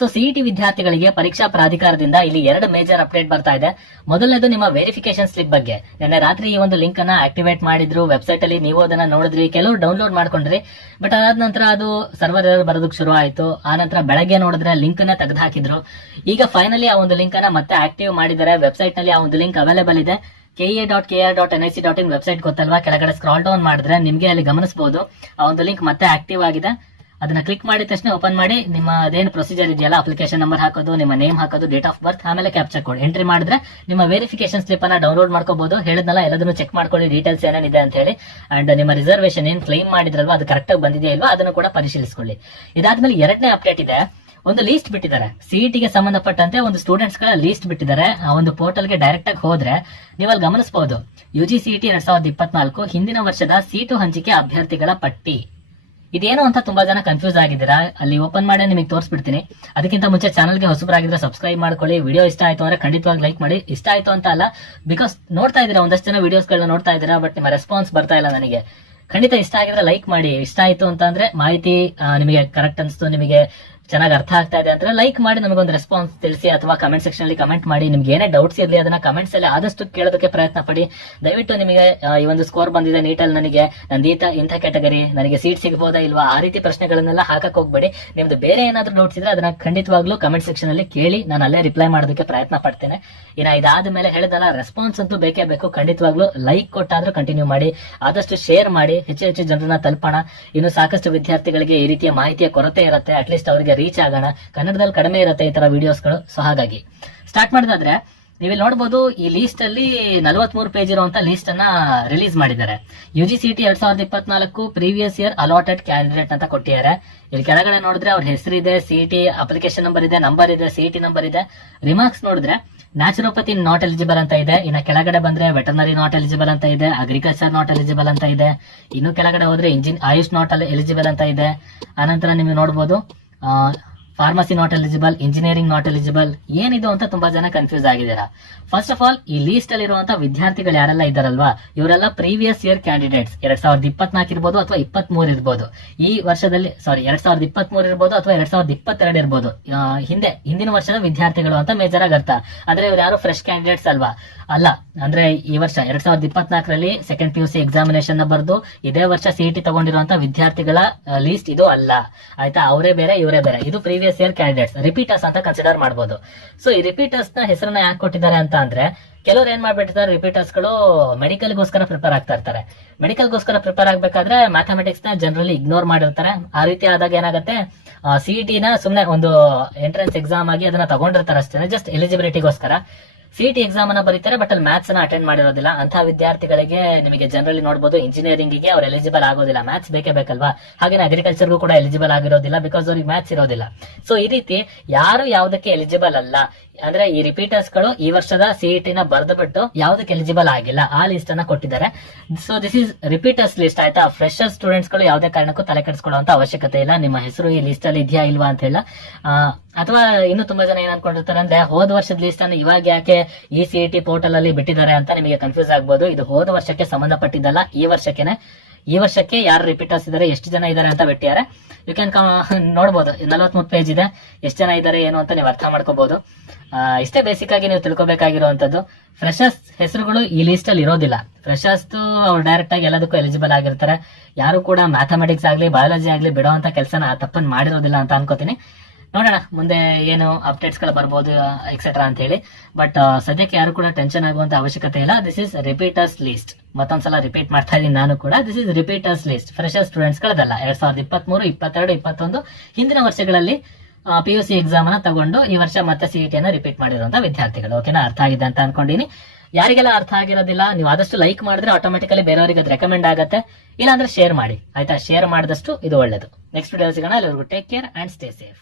So CET ವಿದ್ಯಾರ್ಥಿಗಳಿಗೆ ಪರೀಕ್ಷಾ ಪ್ರಾಧಿಕಾರದಿಂದ ಇಲ್ಲಿ 2 ಮೇಜರ್ ಅಪ್ಡೇಟ್ ಬರ್ತಾ ಇದೆ. ಮೊದಲನೇದು ನಿಮ್ಮ ವೆರಿಫಿಕೇಶನ್ ಸ್ಲಿಪ್ ಬಗ್ಗೆ. ನಿನ್ನೆ ರಾತ್ರಿ ಈ ಒಂದು ಲಿಂಕ್ ಅನ್ನ ಆಕ್ಟಿವೇಟ್ ಮಾಡಿದ್ರು, ವೆಬ್ಸೈಟ್ ಅಲ್ಲಿ ನೀವು ಅದನ್ನ ನೋಡಿದ್ರಿ, ಕೆಲವರು ಡೌನ್ಲೋಡ್ ಮಾಡ್ಕೊಂಡ್ರಿ. ಬಟ್ ಅದಾದ ನಂತರ ಅದು ಸರ್ವರ್ ಎರರ್ ಬರೋದಕ್ಕೆ ಶುರು ಆಯ್ತು. ಆ ನಂತರ ಬೆಳಗ್ಗೆ ನೋಡಿದ್ರೆ ಲಿಂಕ್ ಅನ್ನ ತೆಗೆದು ಹಾಕಿದ್ರು. ಈಗ ಫೈನಲಿ ಆ ಒಂದು ಲಿಂಕ್ ಅನ್ನ ಮತ್ತೆ ಆಕ್ಟಿವ್ ಮಾಡಿದ್ದಾರೆ. ವೆಬ್ಸೈಟ್ ನಲ್ಲಿ ಆ ಒಂದು ಲಿಂಕ್ ಅವೈಲೇಬಲ್ ಇದೆ. ke.kr.nic.in ವೆಬ್ಸೈಟ್ ಗೊತ್ತಲ್ವಾ, ಕೆಳಗಡೆ ಸ್ಕ್ರಾಲ್ ಡೌನ್ ಮಾಡಿದ್ರೆ ನಿಮ್ಗೆ ಅಲ್ಲಿ ಗಮನಿಸಬಹುದು ಆ ಒಂದು ಲಿಂಕ್ ಮತ್ತೆ ಆಕ್ಟಿವ್ ಆಗಿದೆ. ಅದನ್ನ ಕ್ಲಿಕ್ ಮಾಡಿದ ತಕ್ಷಣ ಓಪನ್ ಮಾಡಿ ನಿಮ್ಮ ಅದೇನು ಪ್ರೊಸೀಜರ್ ಇದೆಯಲ್ಲ, ಅಪ್ಲಿಕೇಶನ್ ನಂಬರ್ ಹಾಕೋದು, ನಿಮ್ಮ ನೇಮ್ ಹಾಕೋದು, ಡೇಟ್ ಆಫ್ ಬರ್ತ್, ಆಮೇಲೆ ಕ್ಯಾಪ್ಚರ್ ಕೋಡ್ ಎಂಟ್ರಿ ಮಾಡಿದ್ರೆ ನಿಮ್ಮ ವೆರಿಫಿಕೇಶನ್ ಸ್ಲಿಪ್ ಅನ್ನ ಡೌನ್ಲೋಡ್ ಮಾಡ್ಕೋಬಹುದು. ಹೇಳಿದ್ನಲ್ಲ, ಎಲ್ಲದನ್ನು ಚೆಕ್ ಮಾಡ್ಕೊಳ್ಳಿ ಡೀಟೇಲ್ಸ್ ಏನೇನಿದೆ ಅಂತ ಹೇಳಿ. ಅಂಡ್ ನಿಮ್ಮ ರಿಸರ್ವೇಶನ್ ಏನ್ ಕ್ಲೈಮ್ ಮಾಡಿದ್ರಲ್ವಾ ಅದು ಕರೆಕ್ಟ್ ಆಗಿ ಬಂದಿದೆಯಾ ಇಲ್ವಾ ಅದನ್ನು ಕೂಡ ಪರಿಶೀಲಿಸಿಕೊಳ್ಳಿ. ಇದಾದ್ಮೇಲೆ 2ನೇ ಅಪ್ಡೇಟ್ ಇದೆ. ಒಂದು ಲೀಸ್ಟ್ ಬಿಟ್ಟಿದ್ದಾರೆ, ಸಿಇಟಿಗೆ ಸಂಬಂಧಪಟ್ಟಂತೆ ಒಂದು ಸ್ಟೂಡೆಂಟ್ಸ್ ಗಳ ಲೀಸ್ಟ್ ಬಿಟ್ಟಿದ್ದಾರೆ. ಆ ಒಂದು ಪೋರ್ಟಲ್ ಗೆ ಡೈರೆಕ್ಟ್ ಆಗಿ ಹೋದ್ರೆ ನೀವು ಅಲ್ಲಿ ಗಮನಿಸಬಹುದು, ಯುಜಿ ಸಿಇಟಿ 2024 ಹಿಂದಿನ ವರ್ಷದ ಸೀಟು ಹಂಚಿಕೆ ಅಭ್ಯರ್ಥಿಗಳ ಪಟ್ಟಿ. ಇದೇನು ಅಂತ ತುಂಬಾ ಜನ ಕನ್ಫ್ಯೂಸ್ ಆಗಿದ್ದೀರಾ. ಅಲ್ಲಿ ಓಪನ್ ಮಾಡಿ ನಿಮಗೆ ತೋರಿಸ್ಬಿಡ್ತೀನಿ. ಅದಕ್ಕಿಂತ ಮುಂಚೆ ಚಾನಲ್ಗೆ ಹೊಸಬರಾಗಿದ್ರೆ ಸಬ್ಸ್ಕ್ರೈಬ್ ಮಾಡ್ಕೊಳ್ಳಿ. ವಿಡಿಯೋ ಇಷ್ಟ ಆಯ್ತು ಅಂದ್ರೆ ಖಂಡಿತವಾಗಿ ಲೈಕ್ ಮಾಡಿ. ಇಷ್ಟ ಆಯ್ತು ಅಂತ ಅಲ್ಲ, ಬಿಕಾಸ್ ನೋಡ್ತಾ ಇದ್ದೀರಾ, ಒಂದಷ್ಟು ಜನ ವಿಡಿಯೋಸ್ ಗಳನ್ನ ನೋಡ್ತಾ ಇದ್ದೀರಾ, ಬಟ್ ನಿಮ್ಮ ರೆಸ್ಪಾನ್ಸ್ ಬರ್ತಾ ಇಲ್ಲ ನನಗೆ. ಖಂಡಿತ ಇಷ್ಟ ಆಗಿದ್ರೆ ಲೈಕ್ ಮಾಡಿ. ಇಷ್ಟ ಆಯ್ತು ಅಂತ ಅಂದ್ರೆ ಮಾಹಿತಿ ನಿಮಗೆ ಕರೆಕ್ಟ್ ಅನ್ಸ್ತು, ನಿಮಗೆ ಚೆನ್ನಾಗಿ ಅರ್ಥ ಆಗ್ತಾ ಇದೆ ಅಂದ್ರೆ ಲೈಕ್ ಮಾಡಿ, ನಮಗೊಂದು ರೆಸ್ಪಾನ್ಸ್ ತಿಳಿಸಿ. ಅಥವಾ ಕಮೆಂಟ್ ಸೆಕ್ಷನ್ ಅಲ್ಲಿ ಕಮೆಂಟ್ ಮಾಡಿ. ನಿಮ್ಗೆ ಏನೇ ಡೌಟ್ಸ್ ಇರಲಿ ಅದನ್ನ ಕಮೆಂಟ್ಸ್ ಅಲ್ಲಿ ಆದಷ್ಟು ಕೇಳೋದಕ್ಕೆ ಪ್ರಯತ್ನ ಪಡಿ. ದಯವಿಟ್ಟು ನಿಮಗೆ ಈ ಒಂದು ಸ್ಕೋರ್ ಬಂದಿದೆ ನೀಟಲ್ಲಿ, ನನಗೆ ನಂದು ಇಂಥ ಕ್ಯಾಟಗರಿ, ನನಗೆ ಸೀಟ್ ಸಿಗಬಹುದಾ ಇಲ್ವಾ, ಆ ರೀತಿ ಪ್ರಶ್ನೆಗಳನ್ನೆಲ್ಲ ಹಾಕಕ್ ಹೋಗ್ಬೇಡಿ. ನಿಮ್ದು ಬೇರೆ ಏನಾದ್ರೂ ಡೌಟ್ಸ್ ಇದ್ರೆ ಅದನ್ನ ಖಂಡಿತವಾಗ್ಲೂ ಕಮೆಂಟ್ ಸೆಕ್ಷನ್ ಅಲ್ಲಿ ಕೇಳಿ, ನಾನು ಅಲ್ಲೇ ರಿಪ್ಲೈ ಮಾಡೋದಕ್ಕೆ ಪ್ರಯತ್ನ ಪಡ್ತೇನೆ. ಇನ್ನ ಇದಾದ ಮೇಲೆ ಹೇಳಿದಲ್ಲ, ರೆಸ್ಪಾನ್ಸ್ ಅಂತೂ ಬೇಕೇ ಬೇಕು. ಖಂಡಿತವಾಗ್ಲೂ ಲೈಕ್ ಕೊಟ್ಟಾದ್ರೂ ಕಂಟಿನ್ಯೂ ಮಾಡಿ, ಆದಷ್ಟು ಶೇರ್ ಮಾಡಿ, ಹೆಚ್ಚು ಜನರನ್ನ ತಲುಪೋಣ. ಇನ್ನು ಸಾಕಷ್ಟು ವಿದ್ಯಾರ್ಥಿಗಳಿಗೆ ಈ ರೀತಿಯ ಮಾಹಿತಿಯ ಕೊರತೆ ಇರುತ್ತೆ, ಅಟ್ಲೀಸ್ಟ್ ಅವರಿಗೆ ರೀಚ್ ಆಗೋಣ. ಕನ್ನಡದಲ್ಲಿ ಕಡಿಮೆ ಇರುತ್ತೆ ಈ ತರ ವಿಡಿಯೋಸ್ಗಳು. ಸೊ ಹಾಗಾಗಿ ಸ್ಟಾರ್ಟ್ ಮಾಡಿದಾದ್ರೆ ನೀವಿಲ್ಲಿ ನೋಡಬಹುದು, ಈ ಲೀಸ್ಟ್ ಅಲ್ಲಿ 43 ಪೇಜ್ ಇರುವಂತ ಲೀಸ್ಟ್ ಅನ್ನ ರಿಲೀಸ್ ಮಾಡಿದ್ದಾರೆ. UG city 2024 previous year allotted candidate ಅಂತ ಕೊಟ್ಟಿದ್ದಾರೆ. ಇಲ್ಲಿ ಕೆಳಗಡೆ ನೋಡಿದ್ರೆ ಅವ್ರ ಹೆಸರಿದೆ, ಸಿಟಿ ಅಪ್ಲಿಕೇಶನ್ ನಂಬರ್ ಇದೆ, ಸಿಟಿ ನಂಬರ್ ಇದೆ. ರಿಮಾರ್ಕ್ಸ್ ನೋಡಿದ್ರೆ ನ್ಯಾಚುರೋಪತಿ ನಾಟ್ ಎಲಿಜಿಬಲ್ ಅಂತ ಇದೆ. ಇನ್ನ ಕೆಳಗಡೆ ಬಂದ್ರೆ ವೆಟರ್ನರಿ ನಾಟ್ ಎಲಿಜಿಬಲ್ ಅಂತ ಇದೆ, ಅಗ್ರಿಕಲ್ಚರ್ ನಾಟ್ ಎಲಿಜಿಬಲ್ ಅಂತ ಇದೆ. ಇನ್ನು ಕೆಳಗಡೆ ಹೋದ್ರೆ ಆಯುಷ್ ನಾಟ್ ಎಲಿಜಿಬಲ್ ಅಂತ ಇದೆ. ಆನಂತರ ನಿಮಗೆ ನೋಡಬಹುದು pharmacy not eligible, engineering not eligible. ಏನಿದು ಅಂತ ತುಂಬಾ ಜನ ಕನ್ಫ್ಯೂಸ್ ಆಗಿದ್ದೀರಾ. ಫಸ್ಟ್ ಆಫ್ ಆಲ್, ಈ ಲೀಸ್ಟ್ ಅಲ್ಲಿ ಇರುವಂತಹ ವಿದ್ಯಾರ್ಥಿಗಳು ಯಾರೆಲ್ಲ ಇದ್ದಾರಲ್ವಾ, ಇವರೆಲ್ಲ ಪ್ರೀವಿಯಸ್ ಇಯರ್ ಕ್ಯಾಂಡಿಡೇಟ್ಸ್. 2024 ಇರ್ಬೋದು ಅಥವಾ 23 ಇರ್ಬೋದು. ಈ ವರ್ಷದಲ್ಲಿ 2023 ಇರ್ಬೋದು ಅಥವಾ 2022 ಇರ್ಬೋದು. ಹಿಂದಿನ ವರ್ಷದ ವಿದ್ಯಾರ್ಥಿಗಳು ಅಂತ ಮೇಜರ್ ಆಗಿ ಅರ್ಥ. ಅಂದ್ರೆ ಇವ್ರು ಯಾರು ಫ್ರೆಶ್ ಕ್ಯಾಂಡಿಡೇಟ್ಸ್ ಅಲ್ಲ. ಅಂದ್ರೆ ಈ ವರ್ಷ 2024ರಲ್ಲಿ ಸೆಕೆಂಡ್ PUC ಎಕ್ಸಾಮಿನೇಷನ್ ನ ಬರೆದು ಇದೇ ವರ್ಷ ಸಿಇಟಿ ತಗೊಂಡಿರುವಂತಹ ವಿದ್ಯಾರ್ಥಿಗಳ ಲೀಸ್ಟ್ ಇದು ಅಲ್ಲ. ಆಯ್ತಾ, ಅವರೇ ಬೇರೆ ಇವರೇ ಬೇರೆ. ಇದು ಪ್ರೀವಿಯಸ್ ಇಯರ್ ಕ್ಯಾಂಡಿಡೇಟ್ಸ್, ರಿಪೀಟರ್ಸ್ ಅಂತ ಕನ್ಸಿಡರ್ ಮಾಡಬಹುದು. ಸೊ ಈ ರಿಪೀಟರ್ಸ್ ನ ಹೆಸರನ್ನ ಯಾಕೆ ಕೊಟ್ಟಿದ್ದಾರೆ ಅಂತ ಅಂದ್ರೆ, ಕೆಲವರು ಏನ್ ಮಾಡ್ಬಿಟ್ಟಿದ್ದಾರೆ, ರಿಪೀಟರ್ಸ್ ಗಳು ಮೆಡಿಕಲ್ ಗೋಸ್ಕರ ಪ್ರಿಪೇರ್ ಆಗ್ತಾ ಇರ್ತಾರೆ. ಮೆಡಿಕಲ್ ಗೋಸ್ಕರ ಪ್ರಿಪೇರ್ ಆಗ್ಬೇಕಾದ್ರೆ ಮ್ಯಾಥಮೆಟಿಕ್ಸ್ ನ ಜನರಲಿ ಇಗ್ನೋರ್ ಮಾಡಿರ್ತಾರೆ. ಆ ರೀತಿ ಆದಾಗ ಏನಾಗುತ್ತೆ, ಸಿಇಟಿ ನ ಸುಮ್ನೆ ಒಂದು ಎಂಟ್ರೆನ್ಸ್ ಎಕ್ಸಾಮ್ ಆಗಿ ಅದನ್ನ ತಗೊಂಡಿರ್ತಾರೆ ಅಷ್ಟೇ, ಜಸ್ಟ್ ಎಲಿಜಿಬಿಲಿಟಿಗೋಸ್ಕರ. ಸಿಇಟಿ ಎಕ್ಸಾಮ್ ಅನ್ನ ಬರೀತಾರೆ, ಬಟ್ ಅಲ್ಲಿ ಮ್ಯಾಥ್ಸ್ ಅನ್ನ ಅಟೆಂಡ್ ಮಾಡಿರೋದಿಲ್ಲ. ಅಂತ ವಿದ್ಯಾರ್ಥಿಗಳಿಗೆ ನಿಮಗೆ ಜನರಲಿ ನೋಡಬಹುದು, ಇಂಜಿನಿಯರಿಂಗ್ ಗೆ ಅವ್ರು ಎಲಿಜಿಬಲ್ ಆಗೋದಿಲ್ಲ, ಮ್ಯಾಥ್ಸ್ ಬೇಕೇ ಬೇಕಲ್ವಾ. ಹಾಗೆ ಅಗ್ರಿಕಲ್ಚರ್ಗೂ ಕೂಡ ಎಲಿಜಿಬಲ್ ಆಗಿರೋದಿಲ್ಲ, ಬಿಕಾಸ್ ಅವ್ರಿಗೆ ಮ್ಯಾಥ್ಸ್ ಇರೋದಿಲ್ಲ. ಸೊ ಈ ರೀತಿ ಯಾರು ಯಾವ್ದಕ್ಕೆ ಎಲಿಜಿಬಲ್ ಅಲ್ಲ ಅಂದ್ರೆ, ಈ ರಿಪೀಟರ್ಸ್ ಗಳು ಈ ವರ್ಷದ ಸಿಇಟಿ ನ ಬರೆದು ಬಿಟ್ಟು ಯಾವ್ದಕ್ಕೆ ಎಲಿಜಿಬಲ್ ಆಗಿಲ್ಲ, ಆ ಲಿಸ್ಟ್ ಅನ್ನ ಕೊಟ್ಟಿದ್ದಾರೆ. So this is repeaters list. ಆಯ್ತಾ, ಫ್ರೆಶರ್ ಸ್ಟೂಡೆಂಟ್ಸ್ ಗಳು ಯಾವುದೇ ಕಾರಣಕ್ಕೂ ತಲೆ ಕೆಡಿಸ್ಕೊಳ್ಳುವಂತ ಅವಶ್ಯಕತೆ ಇಲ್ಲ. ನಿಮ್ಮ ಹೆಸರು ಈ ಲಿಸ್ಟ್ ಅಲ್ಲಿ ಇದೆಯಾ ಇಲ್ವಾ ಅಂತ ಹೇಳ. ಅಥವಾ ಇನ್ನು ತುಂಬಾ ಜನ ಏನ್ ಅನ್ಕೊಂಡಿರ್ತಾರೆ ಅಂದ್ರೆ, ಹೋದ ವರ್ಷದ ಲಿಸ್ಟ್ ಅನ್ನು ಇವಾಗ ಯಾಕೆ ಈ ಸಿಇಟಿ ಪೋರ್ಟಲ್ ಅಲ್ಲಿ ಬಿಟ್ಟಿದ್ದಾರೆ ಅಂತ ನಿಮಗೆ ಕನ್ಫ್ಯೂಸ್ ಆಗ್ಬೋದು. ಇದು ಹೋದ ವರ್ಷಕ್ಕೆ ಸಂಬಂಧಪಟ್ಟಿದ್ದಲ್ಲ, ಈ ವರ್ಷಕ್ಕೆ ಯಾರು ರಿಪೀಟರ್ಸ್ ಇದಾರೆ, ಎಷ್ಟು ಜನ ಇದಾರೆ ಅಂತ ಬಿಟ್ಟಿದ್ದಾರೆ. ಯು ಕ್ಯಾನ್ ನೋಡಬಹುದು, 43 ಪೇಜ್ ಇದೆ. ಎಷ್ಟು ಜನ ಇದಾರೆ ಏನು ಅಂತ ನೀವು ಅರ್ಥ ಮಾಡ್ಕೋಬಹುದು. ಇಷ್ಟೇ ಬೇಸಿಕ್ ಆಗಿ ನೀವು ತಿಳ್ಕೊಬೇಕಾಗಿರುವಂತದ್ದು. ಫ್ರೆಶರ್ಸ್ ಹೆಸರುಗಳು ಈ ಲಿಸ್ಟ್ ಅಲ್ಲಿ ಇರೋದಿಲ್ಲ. ಫ್ರೆಶರ್ಸ್ ಅವ್ರು ಡೈರೆಕ್ಟ್ ಆಗಿ ಎಲ್ಲದಕ್ಕೂ ಎಲಿಜಿಬಲ್ ಆಗಿರ್ತಾರೆ. ಯಾರು ಕೂಡ ಮ್ಯಾಥಮೆಟಿಕ್ಸ್ ಆಗ್ಲಿ ಬಯಾಲಜಿ ಆಗ್ಲಿ ಬಿಡುವಂತ ಕೆಲಸನ ತಪ್ಪನ್ನು ಮಾಡಿರೋದಿಲ್ಲ ಅಂತ ಅನ್ಕೋತೀನಿ. ನೋಡೋಣ ಮುಂದೆ ಏನು ಅಪ್ಡೇಟ್ಸ್ ಗಳು ಬರ್ಬೋದು ಎಕ್ಸೆಟ್ರಾ ಅಂತ ಹೇಳಿ. ಬಟ್ ಸದ್ಯಕ್ಕೆ ಯಾರು ಕೂಡ ಟೆನ್ಷನ್ ಆಗುವಂತ ಅವಶ್ಯಕತೆ ಇಲ್ಲ. This is repeaters list. ಮತ್ತೊಂದ್ಸಲ ರಿಪೀಟ್ ಮಾಡ್ತಾ ಇದೀನಿ ನಾನು ಕೂಡ. This is repeaters list, fresher students ಗಳದಲ್ಲ. 2023, 22, 21 ಹಿಂದಿನ ವರ್ಷಗಳಲ್ಲಿ PUC ಎಕ್ಸಾಮ್ ಅನ್ನ ತಗೊಂಡು ಈ ವರ್ಷ ಮತ್ತೆ ಸಿಇಟಿ ಅನ್ನ ರಿಪೀಟ್ ಮಾಡಿರುವಂತ ವಿದ್ಯಾರ್ಥಿಗಳು. ಓಕೆನಾ, ಅರ್ಥ ಆಗಿದೆ ಅಂತ ಅನ್ಕೊಂಡಿನಿ. ಯಾರಿಗೆಲ್ಲ ಅರ್ಥ ಆಗಿರೋದಿಲ್ಲ, ನೀವು ಆದಷ್ಟು ಲೈಕ್ ಮಾಡಿದ್ರೆ ಆಟೋಮೆಟಿಕಲಿ ಬೇರೆಯವರಿಗೆ ಅದು ರೆಕಮೆಂಡ್ ಆಗುತ್ತೆ. ಇಲ್ಲಾಂದ್ರೆ ಶೇರ್ ಮಾಡಿ. ಆಯ್ತಾ, ಶೇರ್ ಮಾಡಿದಷ್ಟು ಇದು ಒಳ್ಳೇದು. ನೆಕ್ಸ್ಟ್ ವಿಡಿಯೋ ಸಿಗೋಣ. ಎಲ್ಲರಿಗೂ take care and stay safe.